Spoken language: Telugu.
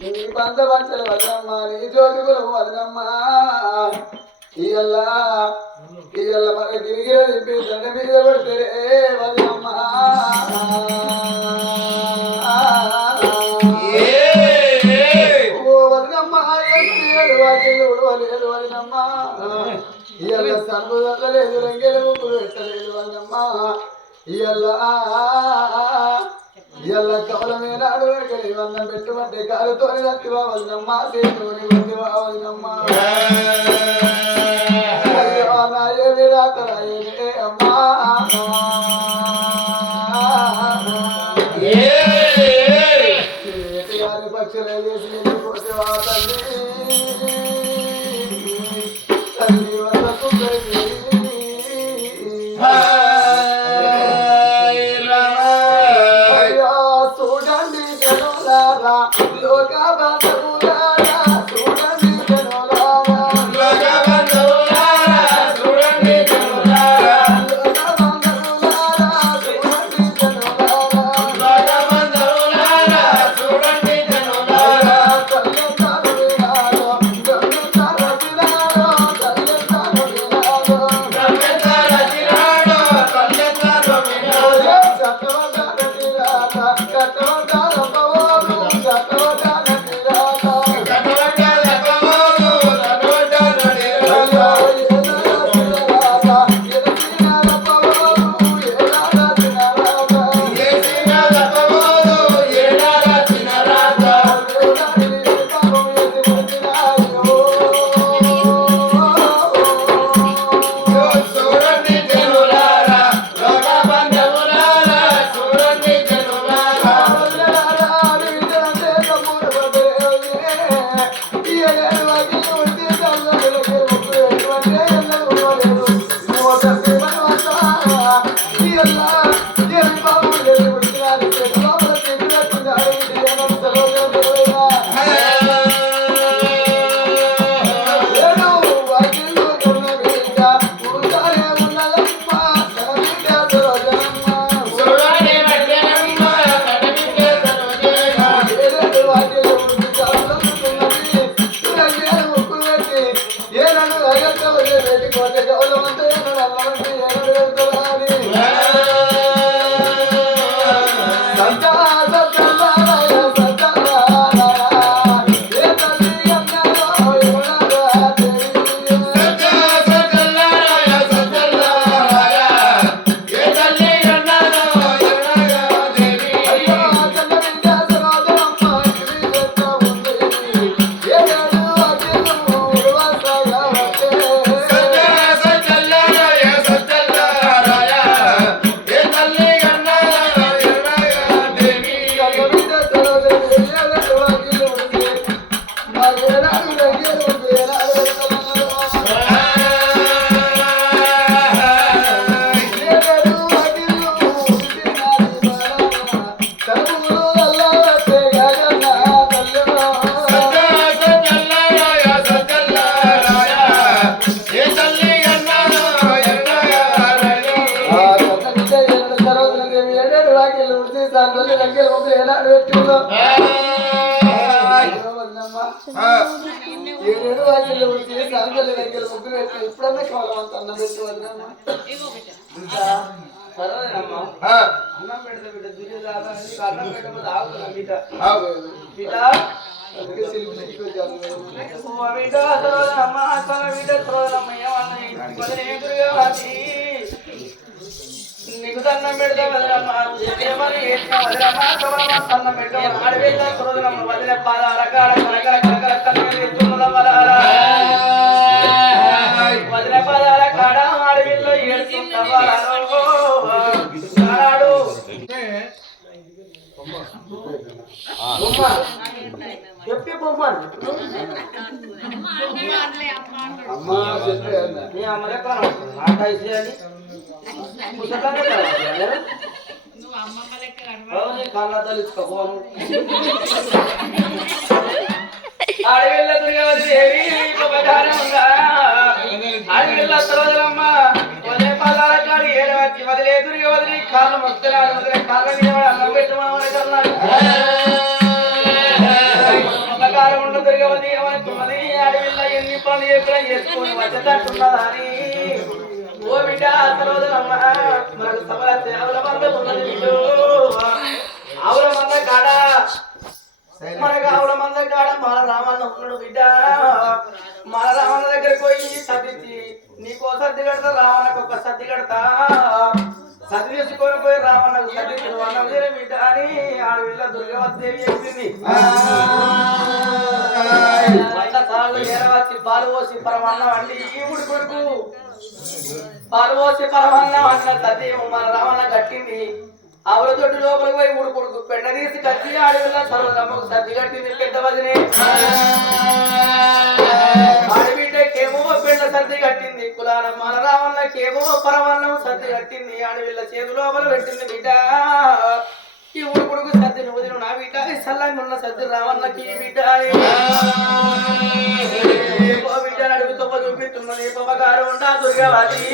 నీ పంత పంటలు వదనమ్మా నీ జోలికులు వదనమ్మా ఇయ్యల్ల మన గిరిగిర తిప్పి దండ మీద పడితే వదనమ్మా ఓ వదనమ్మా లేదు వదనమ్మా ఇయ్యల్ల సర్వ లేదు రంగెల ముగ్గులు పెట్టలేదు వదనమ్మా ఇయ్యల్ల కవలమే నాడు వన్నం పెట్టుమంటే కాలుతోని దత్తివా వదనమ్మా సేతుని వదివా వదనమ్మా నాయని రాతరాయనే అమ్మా పక్షులు చేసి పోసేవా తల్లి తల్లి వద్దకు అయ్యో చూడండి జనులారా లోక బాధములారా చూడండి జనులారా లోక బాధములారా చూడండి జనులారా లోక బాధములారా చూడండి జనులారా లోక బాధములారా చూడండి జనులారా తల్లెతారు వినాలో తల్లెతారు వినాలో తల్లెతారు వినాలో తల్లెతారు వినాలో తల్లెతారు వినాలో చక్కవదాన తిరాత కట్టవదాన పవోలు చక్కవదాన తిరాత కట్టవదాన పవోలు చక్కవదాన తిరాత ఎదసినాల పవోలు ఏడాల తినారాత ఎదసినాల పవోలు ఏడాల తినారాత ఏడాలి పాపం ఎది వచ్చినాయో చూడండి జనులారా లోక బంధములారా చూడండి జనులారా వదలారా వింటే కమూర బదరే ఇయలేరు అగిలి ఉంటే సంగములకే ముక్కు ఎటువంటి ఎన్నడు ఉండలేదు మోసకి మనవతా ఇయల్ల ఏమి బాబు లేదు పుట్టినారు చెట్టులోపల చెట్టు వచ్చినారు ఇది ఏమో సరోజం దేవయ్యా ఏడు అగిలు ఉన్న బిడ్డ ఉంటానే ఉన్నదమ్మ సరబిడ్డ సరోజనమ్మ చూడని మధ్యనమ్మ సరబిడ్డ సరోజనమ్మ ఏడు అగిలు ఉండి చాలుతున్నది తురంగేరు ముక్కు పెట్టి ఏనడు రగత్తవలే పెట్టి కోట గౌలమంత ఏనడు అల్లమంటే ఏనడు వెళ్తురాని సత్తా సత్తారాయ సత్తారాయ ఏ తల్లి అన్నారో ఎవరో తెలియదు సత్తా సత్తారాయ సత్తారాయ ఏ తల్లి అన్నారో ఎవరో తెలియదు అయ్యో కన్న బిడ్డ సరోజనమ్మ ఇవి చెత్త ఉంది ఏడు అగిలు ఉడవసగా వస్తే సత్తా సత్తారాయ సత్తారాయ ఏ తల్లి అన్నారో ఎవరో తెలియదు కన్న బిడ్డ సరోజనమ్మ ఏడు అగిలు ఉంది మరి ఏనాడు రంగేరు ఉంది ఏనాడు వెళ్తామన్నారు ఏడు అగిలు ఉండినాది బాలమ్మ తరువులు అల్లవస్తే గగన తల్లిలో సత్తా సత్తారాయ సత్తారాయ ఏ తల్లి అన్నారో ఎవరో ఆ కొత్త బిడ్డ ఏనాడు సరోజనదేవి ఏడేడు వాకిళ్ళు ఉడిసి సార్లు రంగేలు ముగ్గులు ఏనాడు పెట్టిందో ఏడేడు వాకిళ్ళు ఉడిసి సార్లు రంగేలు ముగ్గులు పెట్టి ఇప్పుడన్నా కావాలంత అన్నం పెట్టి వదినమ్మా సరోజనమ్మ అన్నం పెడితే బిడ్డ దుర్యోధన నీకు అన్నం పెట్టకపోతే ఆగుతున్నా బిడ్డ బిడ్డ అందుకే సిల్క్ సిల్క్ వచ్చాను బిడ్డ సరోజనమ్మ బిడ్డ సరోజనమ్మ ఏమన్నా వదిన ఏం గురుగావాది నీకు దండం పెడతా వదిలమ్మ ఏమని ఏడ్చినా వదిలమ్మ అన్నం పెట్టమని ఆడవేళ్ళ సరోజనమ్మ వదిలే పాదాల కాడ కనకల కనకల కన్నీళ్ళు ఎత్తున్నద వదలాల వదిలే పాదాల కాడ ఆడవేళ్ళు ఏడుచుంటాడు బొమ్మ చెప్పి బొమ్మ అమ్మ చెప్పే నీ అమ్మలే కాను ఆట ఇసేయాలి ముసలానే కదా నువ్వు అమ్మమ్మ లెక్క కనబడు కాళ్ళ తలిచుకోను ఆడవిల్ల దుర్గవతి దేవి ఉపకారం ఉందా ఆడవిల్ల సరోజనమ్మ వదిలే పాదాల కాడి ఏడవచ్చి వదిలే దుర్గవతి కాళ్ళు మొత్తలాడు వదిలే కాళ్ళ మీద అన్నం పెట్టమని కన్నాడు బంగారం ఉన్న తిరగవది ఏమనుకున్నది అడవిలో ఎన్ని పనులు ఎక్కడ చేసుకొని వచ్చేటట్టున్నదని ఓ బిడ్డ సరోదరమ్మ మనకు సభ ఆవుల మంద ఉన్నది బిడ్డు ఆవుల మంద కాడ మనకు ఆవుల మంద కాడ మన రామన్న ఉన్నాడు బిడ్డ మన రామన్న దగ్గరికి పోయి సర్దిచ్చి నీకో సర్ది కడతా రామన్నకు ఒక సర్ది కడతా సర్ది తీసుకొని పోయి రామన్నకు సర్ది అన్నం తినే బిడ్డ అని ఆడవిల్ల దుర్గవదేవి చెప్పింది వంట సార్లు ఏరవచ్చి పాలు పోసి పరమన్నం అండి ఈముడి కొడుకు పాలు పోసి పరమన్నం అన్న సర్ది మన రామన్న కట్టింది ఆవుల తోటి లోపలికి పోయి ఊడు కొడుకు పెండ తీసి కట్టి ఆడవిల్ల సర్వదమ్మకు సర్ది కట్టింది పెద్ద వదినే ఆడబిడ్డకేమో పెండ సర్ది కట్టింది కులాన మన రావన్నకేమో పరమన్నం సర్ది కట్టింది ఆడవిల్ల చేతు లోపల పెట్టింది బిడ్డ ఈ ఊడు కొడుకు సర్ది నువ్వు తిను నా బిడ్డ సల్లంగా ఉన్న సర్ది రావన్నకి బిడ్డ బిడ్డ అడుగుతో చూపిస్తున్నది పవగారు ఉండా దుర్గవతి